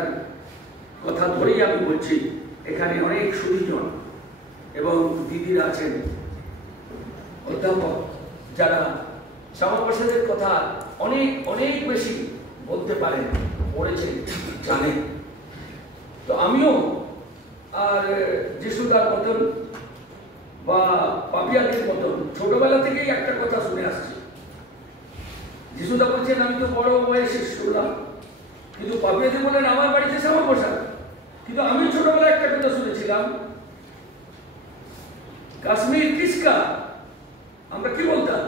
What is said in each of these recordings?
সেটার কথা ধরেই আমি বলছি। এখানে অনেক সুধীজন এবং দিদিরা আছেন, অধ্যাপক, যারা শ্যামাপ্রসাদের কথা অনেক অনেক বেশি বলতে পারেন, পড়েছেন, জানেন। তো আমিও আর যিশুদার মতন বা পাপিয়াদের মতন ছোটবেলা থেকেই একটা কথা শুনে আসছি। যিশুদা বলছেন আমি তো বড় বয়সে শুনলাম, কিন্তু পাপিয়াদি বলেন আমার বাড়িতে শ্যামাপ্রসাদ। কিন্তু আমি ছোটবেলায় একটা কথা শুনেছিলাম, কাশ্মীর কিসকা। আমরা কি বলতাম?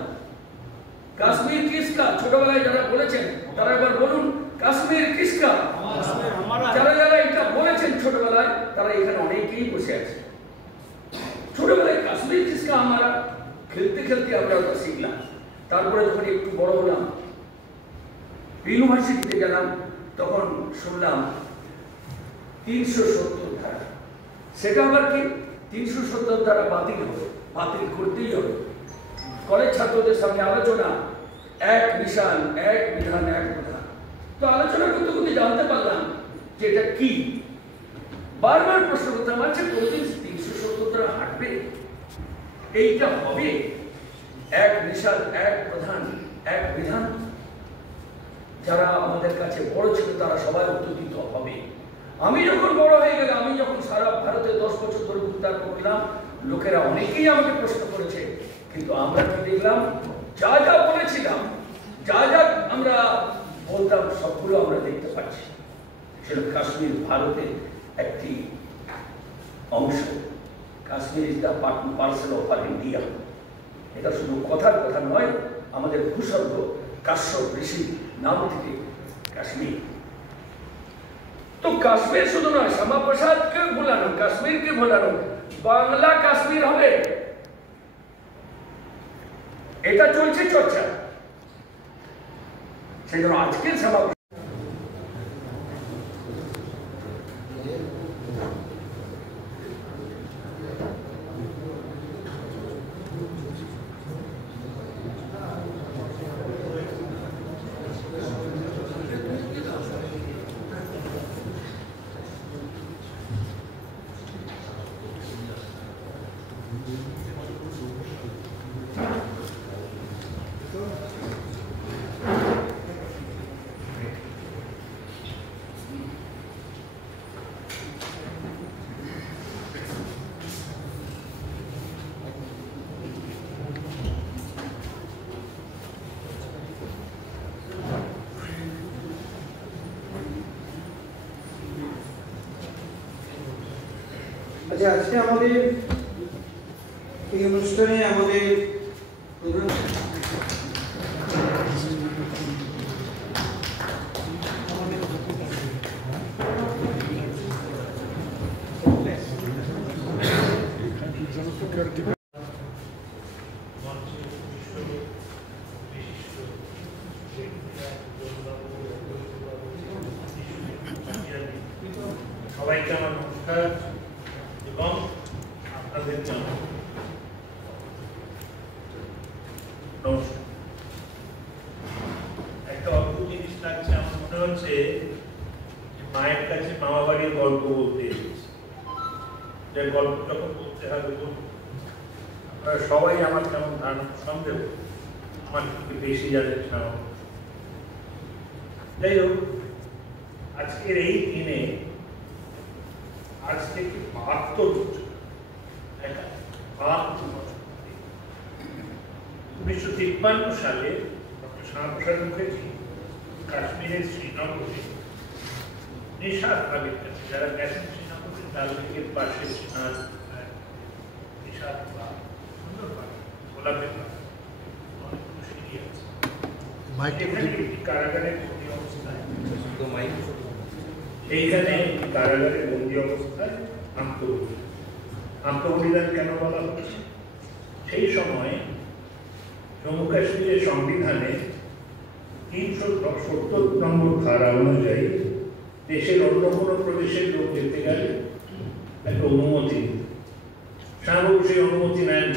কাশ্মীর কিসকা। ছোটবেলায় যারা বলেছেন তারা এবার বলুন কাশ্মীর কিসকা। যারা যারা এটা বলেছেন ছোটবেলায় তারা এখানে অনেকেই বসে আছে। ছোটবেলায় কাশ্মীর কিসকা আমরা খেলতে খেলতে আমরা ওটা শিখলাম। তারপরে যখন একটু বড় হলাম, ইউনিভার্সিটিতে গেলাম, তখন শুনলাম 370 ধারা। সেটা আবার কি? 370 ধারা বাতিল হবে, বাতিল করতেই হবে। কলেজ ছাত্রদের সঙ্গে আলোচনা, এক মিশন, এক বিধান, এক প্রধান। তো আলোচনা করতে করতে জানতে পারলাম যে এটা কি। বারবার প্রশ্ন করতাম, আচ্ছা প্রতিদিন 370 ধারা হাঁটবে? এইটা হবে? এক মিশন, এক প্রধান, এক বিধান। যারা আমাদের কাছে বড় ছিল তারা সবাই উত্তর দিতে হবে। আমি যখন বড় হয়ে গেলাম, আমি যখন সারা ভারতে 10 বছর ধরে উত্তর করলাম, লোকেরা অনেকেই আমাকে প্রশ্ন করেছে, কিন্তু আমরা কি দেখলাম? যা যা বলেছিলাম, যা যা আমরা বলতাম, সবগুলো আমরা দেখতে পাচ্ছি। সেটা কাশ্মীর ভারতের একটি অংশ। Kashmir is the parcel of our India. এটা শুধু কথার কথা নয়, আমাদের ভূস্বর্গ কাশ্যপ ঋষির নাম থেকে কাশ্মীর। তো কাশ্মীর শুধু নয়, শ্যামাপ্রসাদকে ভোলানো, কাশ্মীরকে ভোলানো, বাংলা কাশ্মীর হবে, এটা চলছে চর্চা। সেই জন্য আজকের শ্যামাপ্রসাদ আজকে আমাদের এই অনুষ্ঠানে আমাদের প্রধান সবাইকে আমার নমস্কার এবং আপনাদের জন্য নমস্কার। একটা অদ্ভুত জিনিস লাগছে, আমার মনে হচ্ছে মায়ের কাছে মামা বাড়ির গল্প বলতে এসেছি। যে গল্প যখন বলতে হবে আপনারা সবাই আমার কেমন ধারণা সন্দেহ, আমার থেকে বেশি জানেন সামনে। যাই হোক, আজকের এই দিনে আজ থেকে 72 বছর 1953 সালে ডক্টর শ্যামাপ্রসাদ মুখার্জি কাশ্মীরের শ্রীনগরে নিশাদ বাগের কাছে, যারা গেছেন শ্রীনগরের ডাল লেকের পাশে নিশাদ বাগ, সুন্দর বাগ, গোলাপের বাগ, অনেকগুলো সিঁড়ি আছে। কারাগারে বন্দী অবস্থায় এইখানে কারাগারে বন্দী অবস্থায় আত্মবলিদান কেন বলা হচ্ছে? সেই সময় জম্মু কাশ্মীরের সংবিধানে 370 নম্বর ধারা অনুযায়ী দেশের অন্য কোনো প্রদেশের লোক যেতে গেলে একটা অনুমতি, শাহবাবু সেই অনুমতি নেন,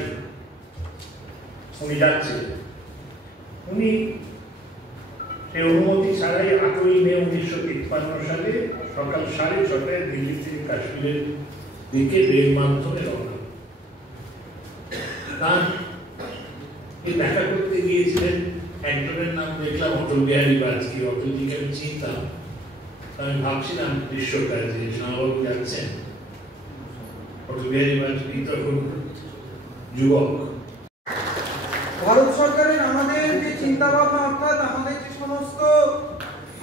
উনি যাচ্ছেন। উনি সেই অনুমতি ছাড়াই 8ই মে 1953 সালে সকাল 6:30টায় দিল্লি থেকে কাশ্মীরের দিকে রেল মাধ্যমে রওনা। তার দেখা করতে গিয়েছিলেন একজনের নাম দেখলাম অটল বিহারী বাজপেয়ী। অটলজিকে আমি চিনতাম, আমি ভাবছিলাম দৃশ্যটা যে শাহবাবু যাচ্ছেন। অটল বিহারী বাজপেয়ী তখন যুবক। ভারত সরকারের আমাদের যে চিন্তা ভাবনা, অর্থাৎ আমাদের যে সমস্ত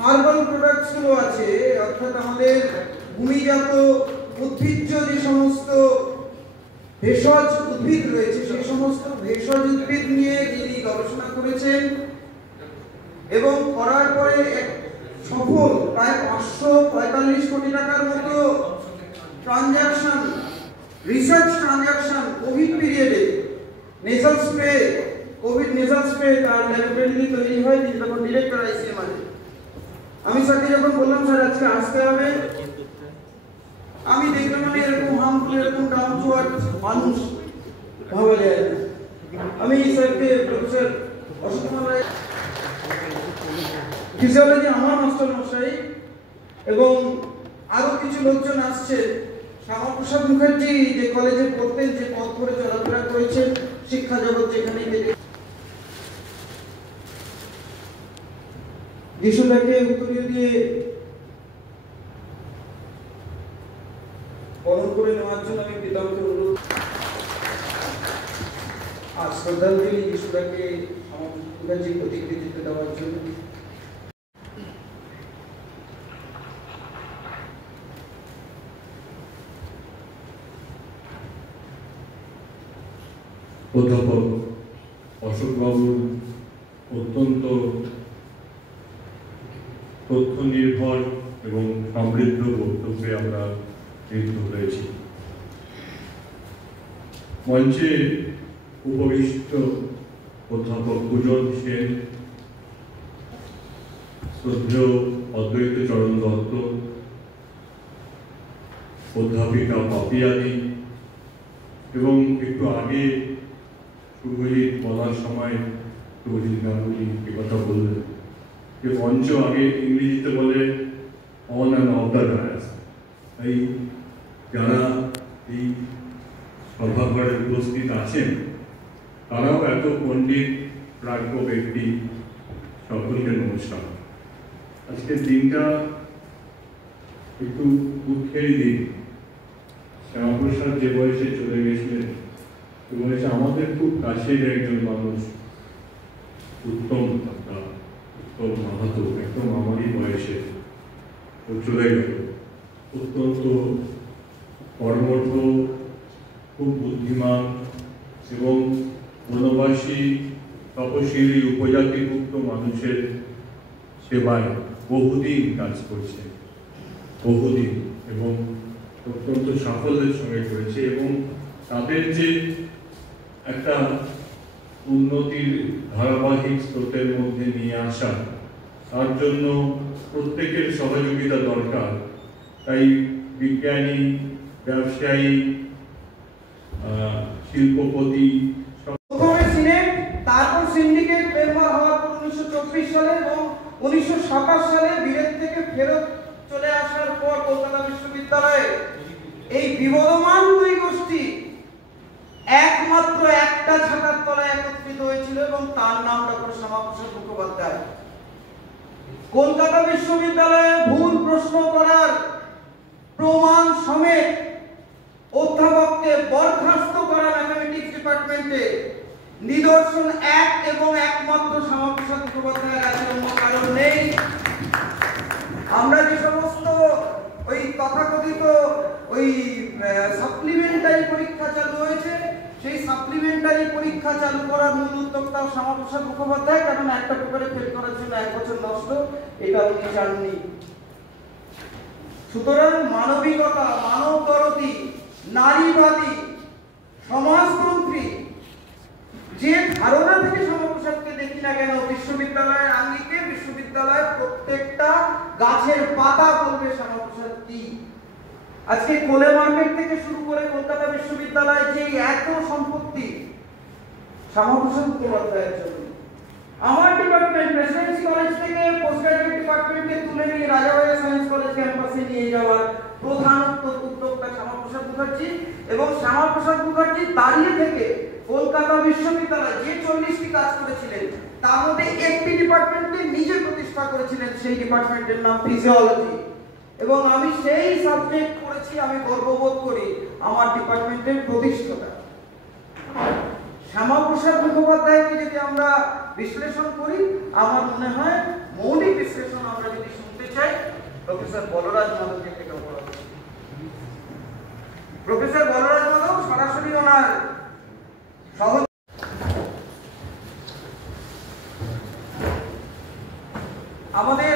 হার্বাল প্রোডাক্টস গুলো আছে, অর্থাৎ আমাদের ভূমিজাত উদ্ভিজ্জ যে সমস্ত ভেষজ উদ্ভিদ রয়েছে, সেই সমস্ত ভেষজ উদ্ভিদ নিয়ে যিনি গবেষণা করেছেন এবং করার পরে এক সফল প্রায় 545 কোটি টাকার মতো ট্রানজাকশন, রিসার্চ ট্রানজাকশন কোভিড পিরিয়ডে nasal spray, Covid nasal spray তার ল্যাবরেটরি তৈরি হয়। তিনি তখন ডিরেক্টর আইসিএমআর। আমি স্যারকে যখন বললাম স্যার আজকে আসতে হবে, আমি দেখলাম মানে এরকম হামফুল, এরকম ডাউন টু আর্থ মানুষ ভাবা যায় না। আমি স্যারকে প্রফেসর অশোক কুমার রায় ফিজিওলজি আমার মাস্টার মশাই এবং আরো কিছু লোকজন আসছে, শ্যামাপ্রসাদ মুখার্জি যে কলেজে পড়তেন, যে পথ ধরে চলাফেরা করেছেন শিক্ষা জগৎ যেখানেই দেখে, যিশুদাকে উত্তরীয় দিয়ে বরণ করে নেওয়ার জন্য আমি পিতাকে অনুরোধ আর শ্রদ্ধাঞ্জলি যিশুদাকে মুখার্জি প্রতিকৃতিতে দেওয়ার জন্য। অধ্যাপক অশোকবাবুর অত্যন্ত তথ্য নির্ভর এবং সমৃদ্ধ বক্তব্যে আমরা মুগ্ধ হয়েছি। মঞ্চে উপবিষ্ট অধ্যাপক পূজন সেন, শ্রদ্ধেয় অদ্বৈত চরণ দত্ত, অধ্যাপিকা পাপিয়ানি এবং একটু আগে শুভজিৎ বলার সময় শুভজিৎ গাঙ্গুলি কথা বললেন যে মঞ্চ আগে ইংরেজিতে বলে on and off the dais. তাই যারা এই সভাঘরে উপস্থিত আছেন তারাও এত পণ্ডিত প্রাজ্ঞ ব্যক্তি, সকলকে নমস্কার। আজকের দিনটা একটু দুঃখেরই দিন। শ্যামাপ্রসাদ যে বয়সে চলে গেছিলেন, সে বয়সে আমাদের খুব কাছের একজন মানুষ, উত্তম মাহাতো, একদম আমারই বয়সে ও চলে গেল। অত্যন্ত কর্মঠ, খুব বুদ্ধিমান এবং বনবাসী তপশিলি উপজাতিভুক্ত মানুষের সেবায় বহুদিন কাজ করছে, বহুদিন, এবং অত্যন্ত সাফল্যের সঙ্গে করেছে। এবং তাদের যে একটা উন্নতির ধারাবাহিক স্রোতের মধ্যে নিয়ে আসা, তার জন্য প্রত্যেকের সহযোগিতা দরকার। তাই বিজ্ঞানী, ব্যবসায়ী, শিল্পপতি, প্রথমে সিনেট, তারপর সিন্ডিকেট মেম্বার হওয়ার পর 1924 সালে এবং 1927 সালে বিলেত থেকে ফেরত চলে আসার পর কলকাতা বিশ্ববিদ্যালয়ে এই বিবদমান দুই গোষ্ঠী একমাত্র একটা ছাতার তলায় একত্রিত হয়েছিল এবং তার নাম ডক্টর শ্যামাপ্রসাদ মুখোপাধ্যায়। কলকাতা বিশ্ববিদ্যালয়ে ভুল প্রশ্ন করার প্রমাণ সমেত অধ্যাপককে বরখাস্ত করা ম্যাথমেটিক্স ডিপার্টমেন্টে নিদর্শন এক এবং একমাত্র শ্যামাপ্রসাদ মুখোপাধ্যায়ের আছে, অন্য কারণ নেই। আমরা যে সমস্ত ওই তথাকথিত ওই সাপ্লিমেন্টারি পরীক্ষা চালু হয়েছে, সেই সাপ্লিমেন্টারি পরীক্ষা চালু করার মূল উদ্যোক্তা শ্যামাপ্রসাদ মুখোপাধ্যায়, কারণ একটা পেপারে ফেল করার জন্য 1 বছর নষ্ট, এটা উনি চাননি। সুতরাং মানবিকতা, মানবদরদী, নারীবাদী, সমাজতন্ত্রী যে ধারণা থেকে শ্যামাপ্রসাদকে দেখি না কেন, বিশ্ববিদ্যালয়ের আঙ্গিকে বিশ্ববিদ্যালয়ের প্রত্যেকটা গাছের পাতা বলবে শ্যামাপ্রসাদ কি। আজকে কোলে মার্কেট থেকে শুরু করে কলকাতা বিশ্ববিদ্যালয় যে এত সম্পত্তি শ্যামাপ্রসাদ মুখোপাধ্যায়ের জন্য। আমার ডিপার্টমেন্ট প্রেসিডেন্সি কলেজ থেকে মুখার্জি এবং শ্যামাপ্রসাদ মুখার্জি দাঁড়িয়ে থেকে কলকাতা বিশ্ববিদ্যালয়ে যে 40টি কাজ করেছিলেন তার মধ্যে একটি ডিপার্টমেন্টকে নিজে প্রতিষ্ঠা করেছিলেন, সেই ডিপার্টমেন্টের নাম ফিজিওলজি। এবং আমি সেই সাবজেক্ট পড়েছি, আমি গর্ববোধ করি আমার ডিপার্টমেন্টের প্রতিষ্ঠাতা। শ্যামাপ্রসাদ মুখোপাধ্যায়কে যদি আমরা বিশ্লেষণ করি, আমার মনে হয় মৌলিক বিশ্লেষণ আমরা যদি শুনতে চাই, প্রফেসর বলরাজ মাধবকে থেকে বলা উচিত। প্রফেসর বলরাজ মাধব সরাসরি ওনার সহজ আমাদের